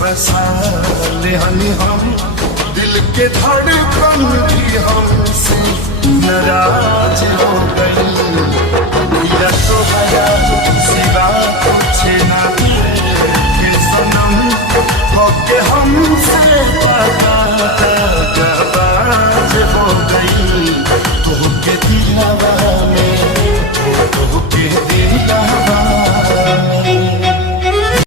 बसा ले हम दिल के धड़कन भी हमसे नाराज हो गई।